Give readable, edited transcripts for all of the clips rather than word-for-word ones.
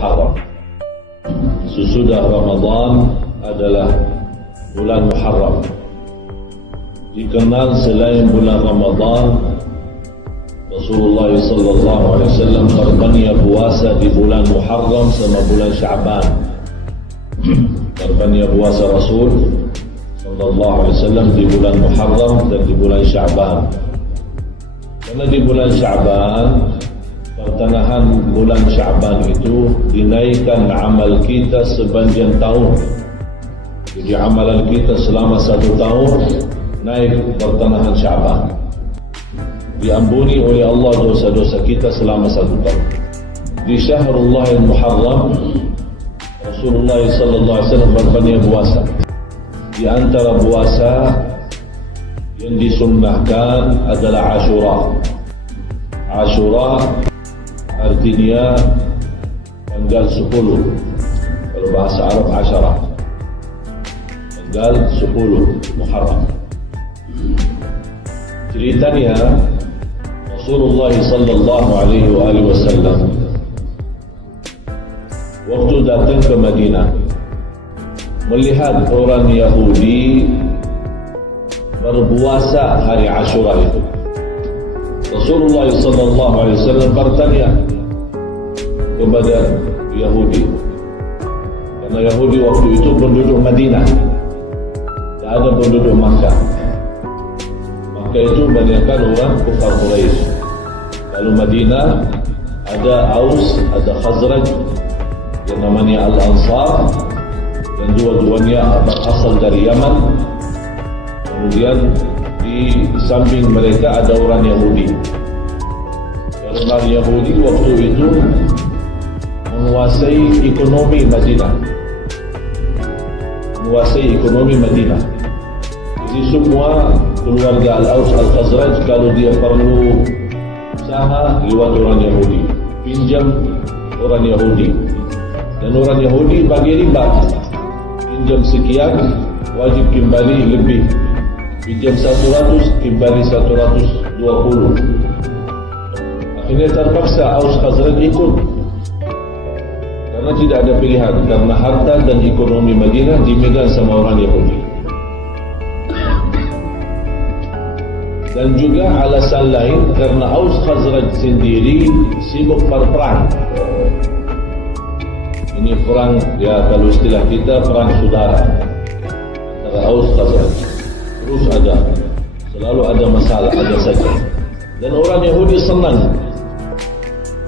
Muharram. Sesudah Ramadan adalah bulan Muharram. Dikenal selain bulan Ramadan, Rasulullah sallallahu alaihi wasallam berbanyak puasa di bulan Muharram sama bulan Sya'ban. Berbanyak puasa Rasul sallallahu alaihi wasallam di bulan Muharram dan di bulan Sya'ban. Karena di bulan Sya'ban, pertengahan bulan Sya'ban itu dinaikkan amal kita sepanjang tahun. Jadi amalan kita selama 1 tahun naik pertengahan Sya'ban. Diampuni oleh Allah dosa-dosa kita selama 1 tahun. Di Syahrullah al-Muharram, Rasulullah sallallahu alaihi wasallam berbanyak puasa. Di antara puasa yang disunnahkan adalah Ashura. Ashura artinya tanggal 10. Kalau bahasa Arab Asyara, tanggal 10 Muharram. Ceritanya Rasulullah sallallahu alaihi wasallam waktu datang ke Madinah melihat orang Yahudi berpuasa hari Ashura itu. Rasulullah sallallahu alaihi wasallam bertanya kepada Yahudi, karena Yahudi waktu itu penduduk Madinah, tidak ada penduduk Makkah. Makkah itu banyakkan orang kufar Quraisy. Lalu Madinah ada Aus, ada Khazraj yang namanya Al-Ansar, dan dua-duanya berasal dari Yaman. Kemudian di samping mereka ada orang Yahudi. Orang Yahudi waktu itu menguasai ekonomi Madinah. Jadi semua keluarga Al-Aus Al-Khazraj kalau dia perlu usaha lewat orang Yahudi, pinjam orang Yahudi, dan orang Yahudi bagi riba. Pinjam sekian wajib kembali lebih. Pinjam 100 kembali 120. Akhirnya terpaksa Aus Khazraj ikut, karena tidak ada pilihan, karena harta dan ekonomi Madinah dimegang sama orang Yahudi. Dan juga alasan lain karena Aus Khazraj sendiri sibuk berperang. Ini perang, ya kalau istilah kita perang saudara antara Aus Khazraj. Terus selalu ada masalah, ada saja. Dan orang Yahudi senang.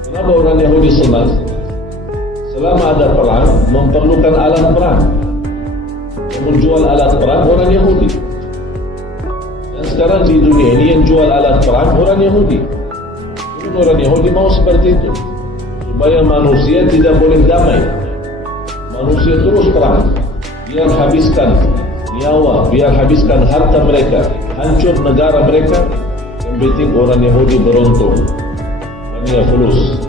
Kenapa orang Yahudi senang? Selama ada perang, memerlukan alat perang. Yang menjual alat perang orang Yahudi. Dan sekarang di dunia ini yang jual alat perang orang Yahudi. Jadi orang Yahudi mau seperti itu, supaya manusia tidak boleh damai. Manusia terus perang, biar habiskan nyawa, biar habiskan harta mereka, hancur negara mereka. Yang penting orang Yahudi beruntung, banyak fulus,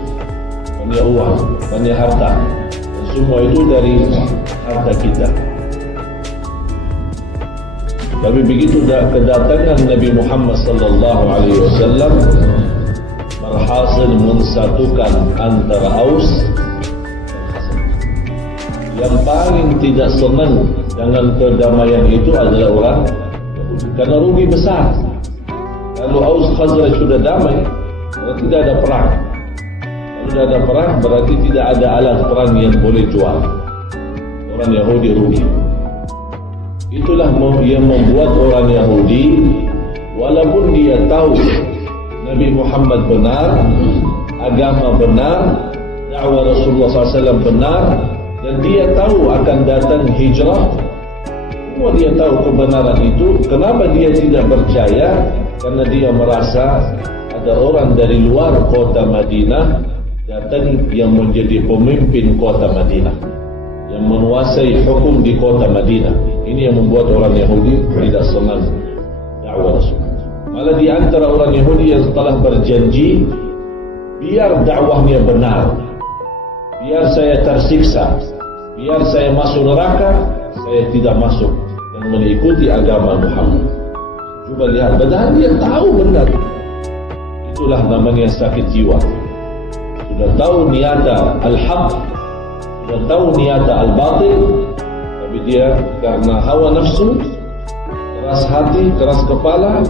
banyak uang, banyak harta, dan semua itu dari harta kita. Tapi begitu kedatangan Nabi Muhammad sallallahu alaihi wasallam berhasil mensatukan antara Aus dan Khazraj. Yang paling tidak senang dengan perdamaian itu adalah orang Yahudi, karena rugi besar. Kalau Aus Khazraj sudah damai, berarti tidak ada perang. Kalau tidak ada perang, berarti tidak ada alat perang yang boleh jual. Orang Yahudi rugi. Itulah yang membuat orang Yahudi, walaupun dia tahu Nabi Muhammad benar, agama benar, dakwah Rasulullah SAW benar, dan dia tahu akan datang hijrah, semua dia tahu kebenaran itu. Kenapa dia tidak percaya? Karena dia merasa ada orang dari luar kota Madinah datang yang menjadi pemimpin kota Madinah, yang menguasai hukum di kota Madinah. Ini yang membuat orang Yahudi tidak senang dakwah Rasulullah. Malah di antara orang Yahudi yang telah berjanji, biar dakwahnya benar, biar saya tersiksa, biar saya masuk neraka, saya tidak masuk dan mengikuti agama Muhammad. Coba lihat, padahal dia tahu benar. Itulah namanya sakit jiwa. Sudah tahu niata al-haq, Dia tahu niat al-batil, tapi dia karena hawa nafsu, keras hati, keras kepala,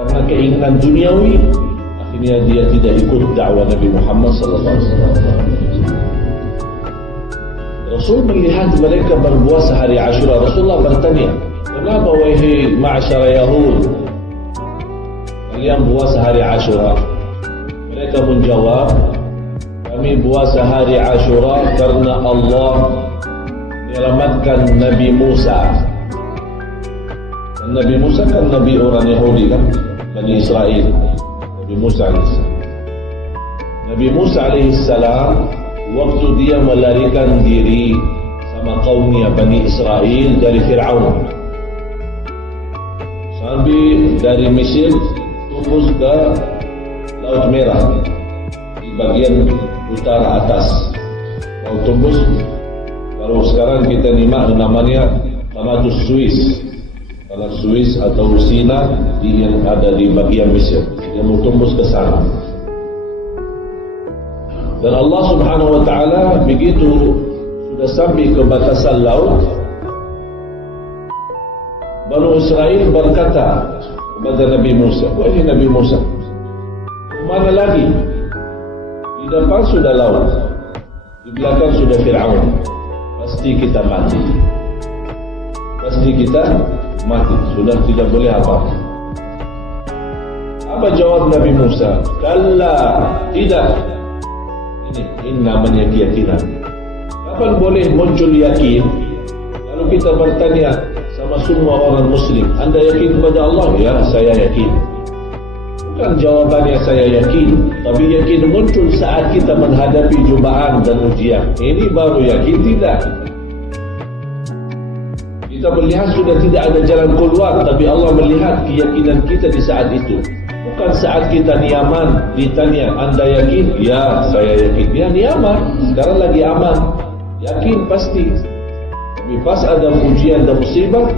karena keinginan duniawi, akhirnya dia tidak ikut dakwah Nabi Muhammad SAW. Rasul melihat mereka berpuasa hari Ashura. Rasulullah bertanya, kenapa wahai ma'asyara Yahud kalian puasa hari Ashura? Mereka menjawab, kami puasa hari Ashura karena Allah menyelamatkan Nabi Musa. Dan Nabi Musa kan Nabi orang Yahudi kan, Bani Israel. Nabi Musa AS. Nabi Musa AS waktu dia melarikan diri sama kaumnya Bani Israel dari Fir'aun, sampai dari Mesir tembus ke Laut Merah di bagian utara atas. Mau tembus, kalau sekarang kita namanya Tanah Suez atau Sina yang ada di bagian Mesir. Dia mau tembus ke sana. Dan Allah Subhanahu wa ta'ala begitu sudah sampai ke batasan laut, Bani Israel berkata kepada Nabi Musa, wahai Nabi Musa, mana lagi? Di depan sudah laut, di belakang sudah Fir'aun. Pasti kita mati. Sudah tidak boleh apa. Apa jawab Nabi Musa? Kalla, tidak. Ini namanya keyakinan. Kapan boleh muncul yakin? Kalau kita bertanya sama semua orang Muslim, anda yakin kepada Allah? Ya, saya yakin. Bukan jawabannya saya yakin, tapi yakin muncul saat kita menghadapi cobaan dan ujian. Ini baru yakin tidak. Kita melihat sudah tidak ada jalan keluar, tapi Allah melihat keyakinan kita di saat itu. Bukan saat kita nyaman ditanya, anda yakin? Ya, saya yakin. Ya, nyaman. Sekarang lagi aman. Yakin pasti. Tapi pas ada ujian dan musibah,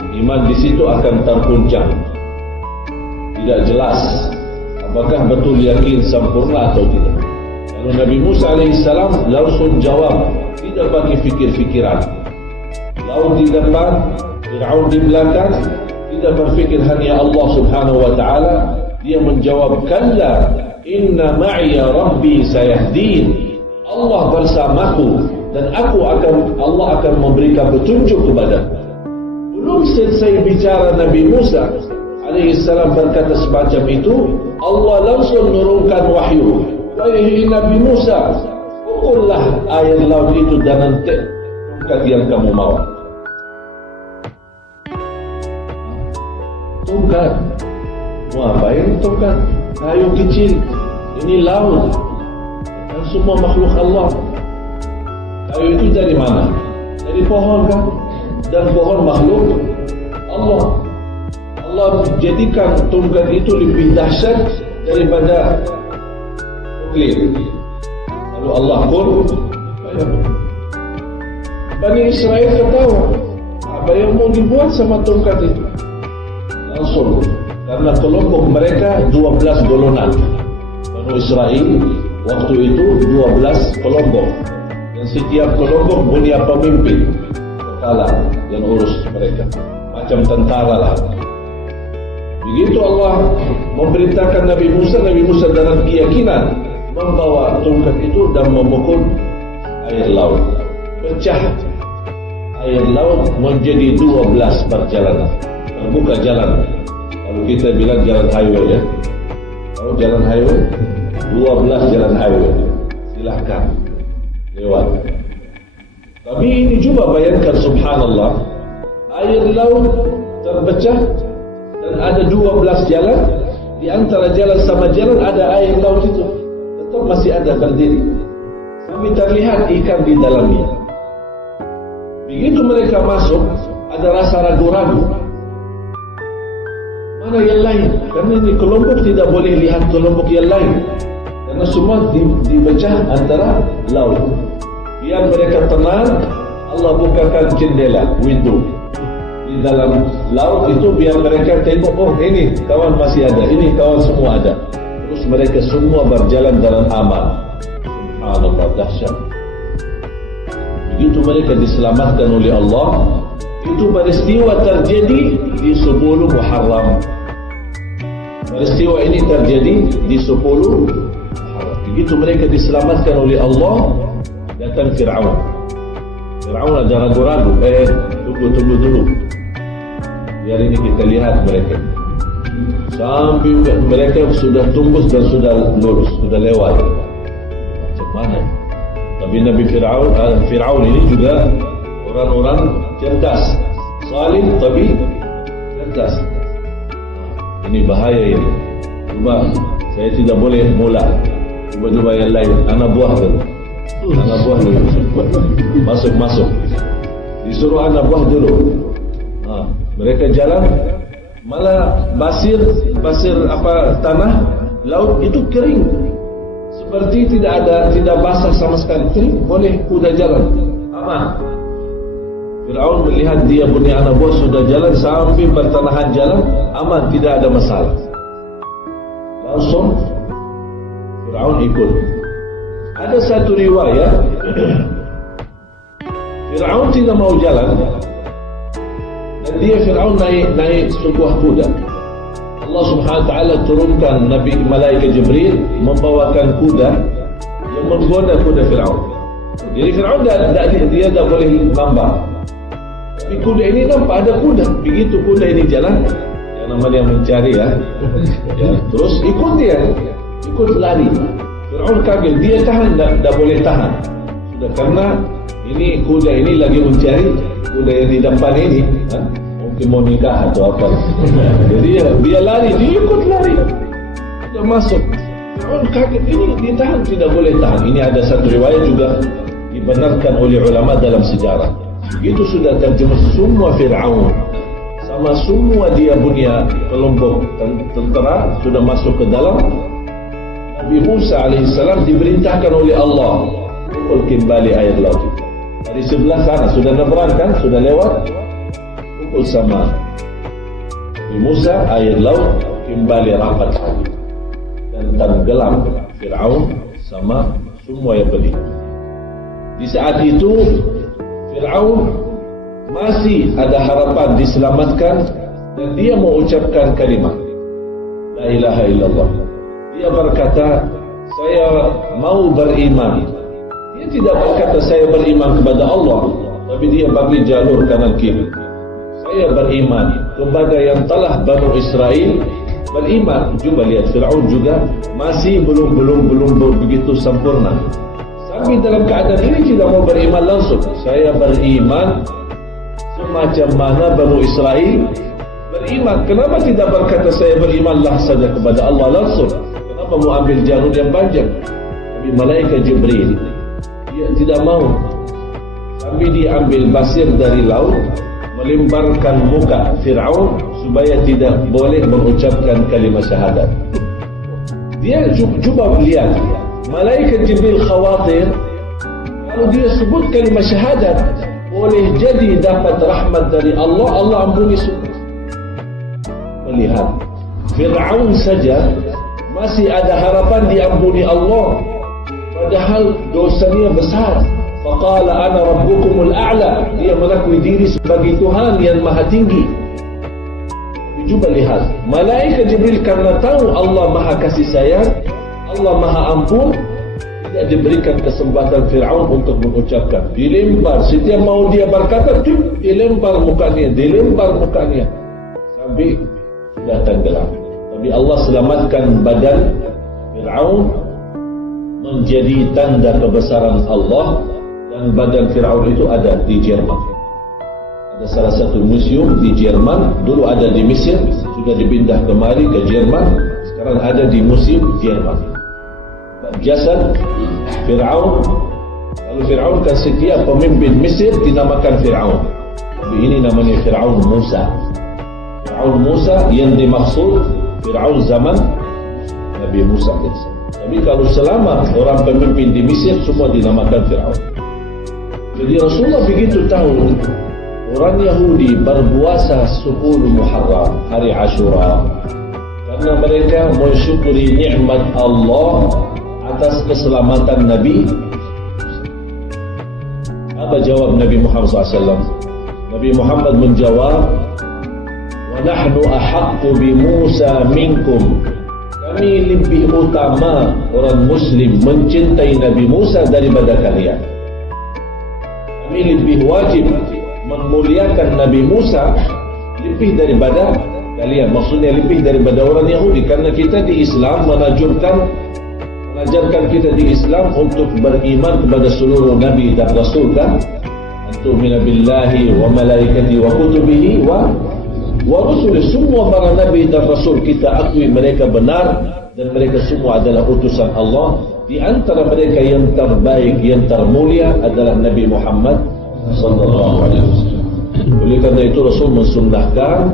iman di situ akan terguncang. Tidak jelas apakah betul yakin sempurna atau tidak. Lalu Nabi Musa AS langsung jawab, tidak pakai fikir-fikiran. Laut di depan, Fir'aun di belakang, tidak berfikir hanya Allah Subhanahu wa ta'ala. Dia menjawab, kalla inna ma'iya rabbi sayahdin. Allah bersamaku dan Allah akan memberikan petunjuk kepada. Belum selesai bicara Nabi Musa alaihissalam berkata semacam itu, Allah langsung menurunkan wahyu. Wahai Nabi Musa, pukullah air laut itu dan nanti tongkat yang kamu mau. Tongkat? Mau apain tongkat? Kayu kecil. Ini laut. Dan semua makhluk Allah. Kayu itu dari mana? Dari pohon kan? Dan pohon makhluk Allah. Allah jadikan tongkat itu lebih dahsyat daripada nuklir. Lalu Allah pun Bani Israel ketawa, apa yang mau dibuat sama tongkat itu? Langsung, karena kelompok mereka 12 golongan. Bani Israel waktu itu 12 kelompok, dan setiap kelompok punya pemimpin kepala yang urus mereka, macam tentara lah. Begitu Allah memerintahkan Nabi Musa dalam keyakinan membawa tongkat itu dan memukul air laut. Pecah air laut menjadi 12 perjalanan. Terbuka jalan. Kalau kita bilang jalan highway ya. Kalau jalan highway, 12 jalan highway. Silahkan lewat. Tapi ini juga bayangkan, subhanallah, air laut terpecah dan ada 12 jalan. Di antara jalan sama jalan ada air laut itu, tetap masih ada berdiri. Sampai terlihat ikan di dalamnya. Begitu mereka masuk, ada rasa ragu-ragu. Mana yang lain? Karena ini kelompok tidak boleh lihat kelompok yang lain, karena semua dipecah antara laut. Biar mereka tenang, Allah bukakan jendela, window di dalam laut itu, biar mereka tengok, oh ini kawan masih ada, ini kawan semua ada. Terus mereka semua berjalan dalam aman. Subhanallah, dahsyat. Begitu mereka diselamatkan oleh Allah, itu peristiwa terjadi di 10 Muharram. Peristiwa ini terjadi di 10 Muharram. Begitu mereka diselamatkan oleh Allah, datang Fir'aun. Fir'aun ada ragu-ragu, tunggu dulu. Biar ini kita lihat mereka. Sampai mereka sudah tembus dan sudah lurus, sudah lewat. Macam mana? Tapi Nabi Fir'aun ini juga orang-orang cerdas, salih tapi cerdas. Ini bahaya ini. Cuba saya tidak boleh mula. Cuba yang lain. Anak buah dulu. Masuk. Disuruh anak buah dulu. Mereka jalan, malah basir tanah laut itu kering, seperti tidak basah sama sekali, kering, boleh kuda jalan aman. Fir'aun melihat dia punya anak buah sudah jalan sampai pertengahan jalan aman, tidak ada masalah. Langsung Fir'aun ikut. Ada satu riwayat Fir'aun tidak mau jalan, dan dia Fir'aun naik sebuah kuda. Allah Subhanahu wa taala turunkan Nabi Malaikat Jibril membawakan kuda yang menggoda kuda Fir'aun. Jadi Fir'aun dia tak boleh lambat. Tapi kuda ini nampak ada kuda. Begitu kuda ini jalan, yang namanya mencari ya, terus ikut lari. Fir'aun kaget, dia tahan, tak boleh tahan. Sudah karena ini kuda ini lagi mencari kuda yang di depan ini, mungkin mau nikah atau apa. Jadi dia lari, dia ikut lari, sudah masuk. Fir'aun kaget, ini ditahan, tidak boleh tahan. Ini ada satu riwayat juga dibenarkan oleh ulama dalam sejarah. Itu sudah terjemah semua Fir'aun sama semua dia punya kelompok tentera sudah masuk ke dalam. Nabi Musa alaihissalam diperintahkan oleh Allah pukul kembali air laut. Dari sebelah sana sudah nyebrang kan, sudah lewat, pukul sama Nabi Musa, air laut kembali rapat lagi dan tenggelam Fir'aun sama semua yang beli. Di saat itu Fir'aun masih ada harapan diselamatkan dan dia mau ucapkan kalimat La ilaha illallah. Dia berkata, saya mau beriman. Dia tidak berkata saya beriman kepada Allah, tapi dia bagi jalur kanan kiri. Saya beriman kepada yang telah Banu Israel beriman. Coba lihat, Fir'aun juga masih belum begitu sempurna. Sampai dalam keadaan ini tidak mau beriman langsung. Saya beriman semacam mana Banu Israel beriman. Kenapa tidak berkata saya berimanlah saja kepada Allah langsung? Kenapa mau ambil jalur yang panjang? Tapi Malaikat Jibril dia tidak mau. Sampai dia ambil pasir dari laut, melemparkan muka Fir'aun supaya tidak boleh mengucapkan kalimat syahadat. Dia cuba lihat, Malaikat Jibril khawatir kalau dia sebut kalimat syahadat boleh jadi dapat rahmat dari Allah, Allah ampuni semua. Melihat Fir'aun saja masih ada harapan diampuni Allah, padahal dosanya besar. Faqala ana rabbukumul a'la, dia mengakui diri sebagai Tuhan yang maha tinggi. Coba lihat, Malaikat Jibril karena tahu Allah maha kasih sayang, Allah maha ampun, tidak diberikan kesempatan Fir'aun untuk mengucapkan. Dilempar, setiap mau dia berkata, dilempar mukanya sampai sudah tenggelam. Tapi Allah selamatkan badan Fir'aun menjadi tanda kebesaran Allah, dan badan Fir'aun itu ada di Jerman. Ada salah satu museum di Jerman, dulu ada di Mesir, sudah dipindah kemari ke Jerman, sekarang ada di museum Jerman. Jasad Fir'aun. Kalau Fir'aun kan setiap pemimpin Mesir dinamakan Fir'aun, tapi ini namanya Fir'aun Musa. Fir'aun Musa yang dimaksud Fir'aun zaman Nabi Musa. Tapi kalau selama orang pemimpin di Mesir semua dinamakan Fir'aun. Jadi Rasulullah begitu tahu orang Yahudi berpuasa 10 Muharram, hari Ashura, karena mereka mensyukuri nikmat Allah atas keselamatan Nabi. Apa jawab Nabi Muhammad SAW? Nabi Muhammad menjawab, wa nahnu ahaqqu bi Musa minkum. Kami lebih utama orang Muslim mencintai Nabi Musa daripada kalian. Kami lebih wajib memuliakan Nabi Musa lebih daripada kalian. Maksudnya lebih daripada orang Yahudi. Karena kita di Islam mengajarkan kita di Islam untuk beriman kepada seluruh Nabi dan Rasul kan. Antumina billahi wa malaikati wa kutubihi wa Rasul. Semua para Nabi dan Rasul kita akui mereka benar dan mereka semua adalah utusan Allah. Di antara mereka yang terbaik, yang termulia adalah Nabi Muhammad sallallahu alaihi wasallam. Oleh kerana itu Rasul mensunnahkan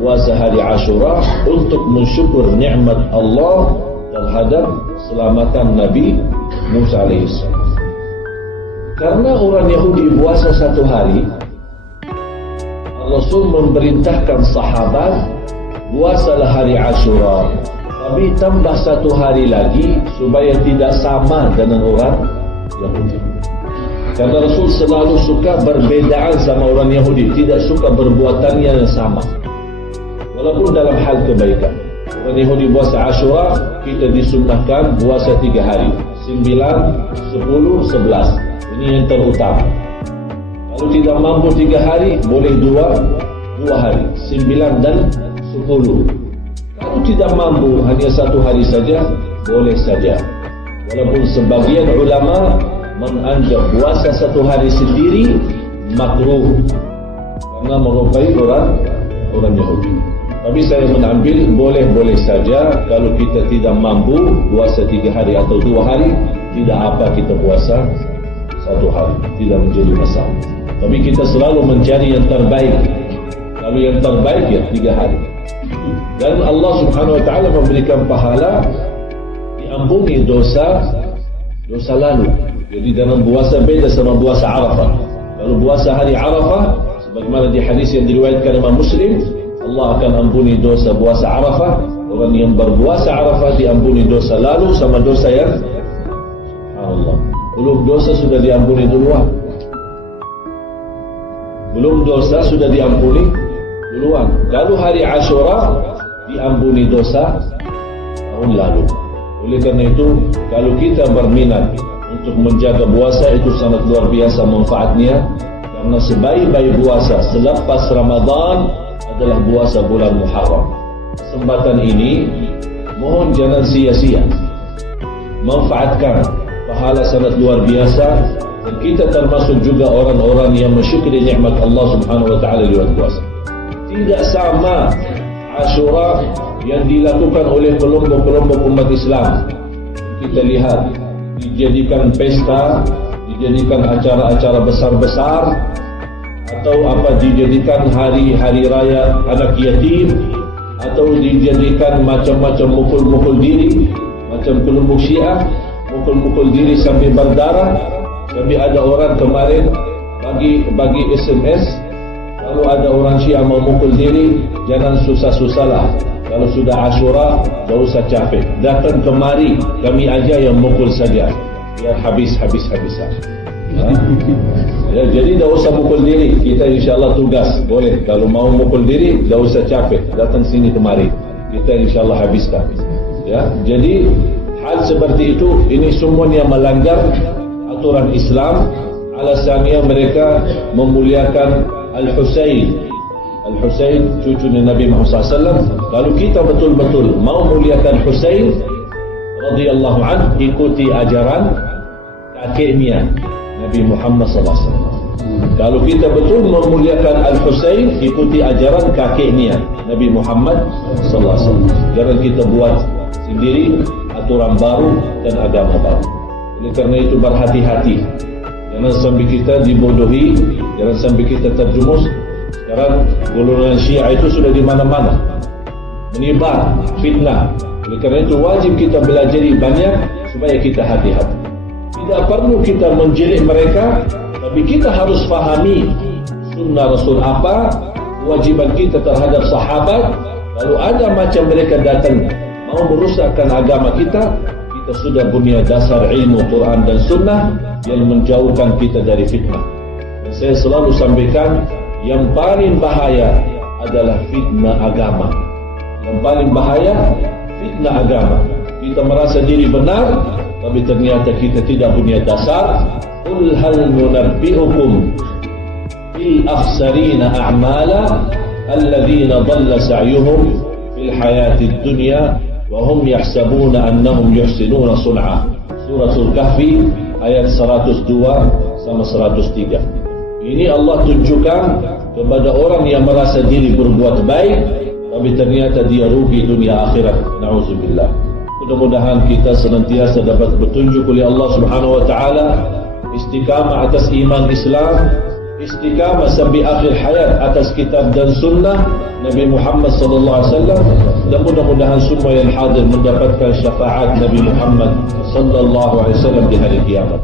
puasa hari Ashura untuk mensyukur nikmat Allah terhadap selamatan Nabi Musa alaihissalam. Karena orang Yahudi puasa satu hari, Rasul memerintahkan sahabat puasalah hari Ashura, tapi tambah satu hari lagi supaya tidak sama dengan orang Yahudi. Karena Rasul selalu suka berbedaan sama orang Yahudi, tidak suka perbuatannya yang sama walaupun dalam hal kebaikan. Orang Yahudi puasa Ashura, kita disunnahkan puasa 3 hari, 9, 10, 11. Ini yang terutama. Kalau tidak mampu 3 hari, boleh 2 hari, 9 dan 10. Kalau tidak mampu hanya 1 hari saja, boleh saja. Walaupun sebagian ulama menganggap puasa 1 hari sendiri makruh karena merupai orang Yahudi. Tapi saya menambil boleh-boleh saja. Kalau kita tidak mampu puasa 3 hari atau 2 hari, tidak apa kita puasa 1 hari, tidak menjadi masalah. Tapi kita selalu mencari yang terbaik. Kalau yang terbaik ya 3 hari. Dan Allah Subhanahu Wa Taala memberikan pahala diampuni dosa lalu. Jadi dalam puasa beda sama puasa Arafah. Kalau puasa hari Arafah, sebagaimana di hadis yang diriwayatkan Imam Muslim, Allah akan ampuni dosa puasa Arafah. Orang yang berpuasa Arafah diampuni dosa lalu sama dosa yang Allah. Belum dosa sudah diampuni duluan. Belum dosa sudah diampuni duluan. Kalau hari Ashura diampuni dosa tahun lalu. Oleh karena itu, kalau kita berminat untuk menjaga puasa, itu sangat luar biasa manfaatnya. Karena sebaik-baik puasa selepas Ramadan adalah puasa bulan Muharram. Kesempatan ini mohon jangan sia-sia. Manfaatkan, pahala sangat luar biasa. Dan kita termasuk juga orang-orang yang mensyukuri nikmat Allah Subhanahu Wa Taala lewat puasa. Tidak sama Ashura yang dilakukan oleh kelompok-kelompok umat Islam. Kita lihat dijadikan pesta, dijadikan acara-acara besar-besar, atau apa dijadikan hari-hari raya anak yatim, atau dijadikan macam-macam mukul-mukul diri, macam kelompok Syiah mukul-mukul diri sampai berdarah. Tapi ada orang kemarin bagi SMS, kalau ada orang Syiah mau mukul diri, jangan susah-susahlah. Kalau sudah Ashura, tak usah capek. Datang kemari, kami aja yang mukul saja. Biar habis-habisan. Ya, jadi tak usah mukul diri. Kita insyaAllah tugas. Boleh. Kalau mau mukul diri, tak usah capek. Datang sini kemari. Kita insyaAllah habiskan. Ya, jadi hal seperti itu, ini semuanya melanggar aturan Islam. Alasannya mereka memuliakan Al-Husain. Al-Husain cucunya Nabi Muhammad SAW. Kalau kita betul-betul mau muliakan Husain radhiyallahu anhu, ikuti ajaran kakeknya Nabi Muhammad SAW. Kalau kita betul memuliakan Al-Husain, ikuti ajaran kakeknya Nabi Muhammad SAW. Jangan kita buat sendiri aturan baru dan agama baru. Oleh kerana itu berhati-hati. Jangan sampai kita dibodohi, jangan sampai kita terjumus. Sekarang golongan Syiah itu sudah di mana-mana, menyebar fitnah. Oleh kerana itu wajib kita belajar banyak supaya kita hati-hati. Tidak perlu kita menjelik mereka, tapi kita harus fahami sunnah Rasul apa, kewajiban kita terhadap sahabat. Kalau ada macam mereka datang mau merusakkan agama kita, kita sudah punya dasar ilmu Quran dan sunnah yang menjauhkan kita dari fitnah. Saya selalu sampaikan, yang paling bahaya adalah fitnah agama. Yang paling bahaya fitnah agama. Kita merasa diri benar, tapi ternyata kita tidak punya dasar. Qul hal nunabbi'ukum bil akhsarina a'mala alladhina dhalla sa'yuhum fil hayatid dunya wa hum yahsabuna annahum yuhsinuna sun'a. Suratul Kahfi ayat 102 sama 103. Ini Allah tunjukkan kepada orang yang merasa diri berbuat baik, tapi ternyata dia rugi dunia akhirat. Na'udzubillah. Mudah-mudahan kita senantiasa dapat petunjuk oleh Allah Subhanahu wa taala, istiqamah atas iman Islam, istiqamah sampai akhir hayat atas kitab dan sunnah Nabi Muhammad sallallahu alaihi wasallam, dan mudah-mudahan semua yang hadir mendapatkan syafaat Nabi Muhammad sallallahu alaihi wasallam di hari kiamat.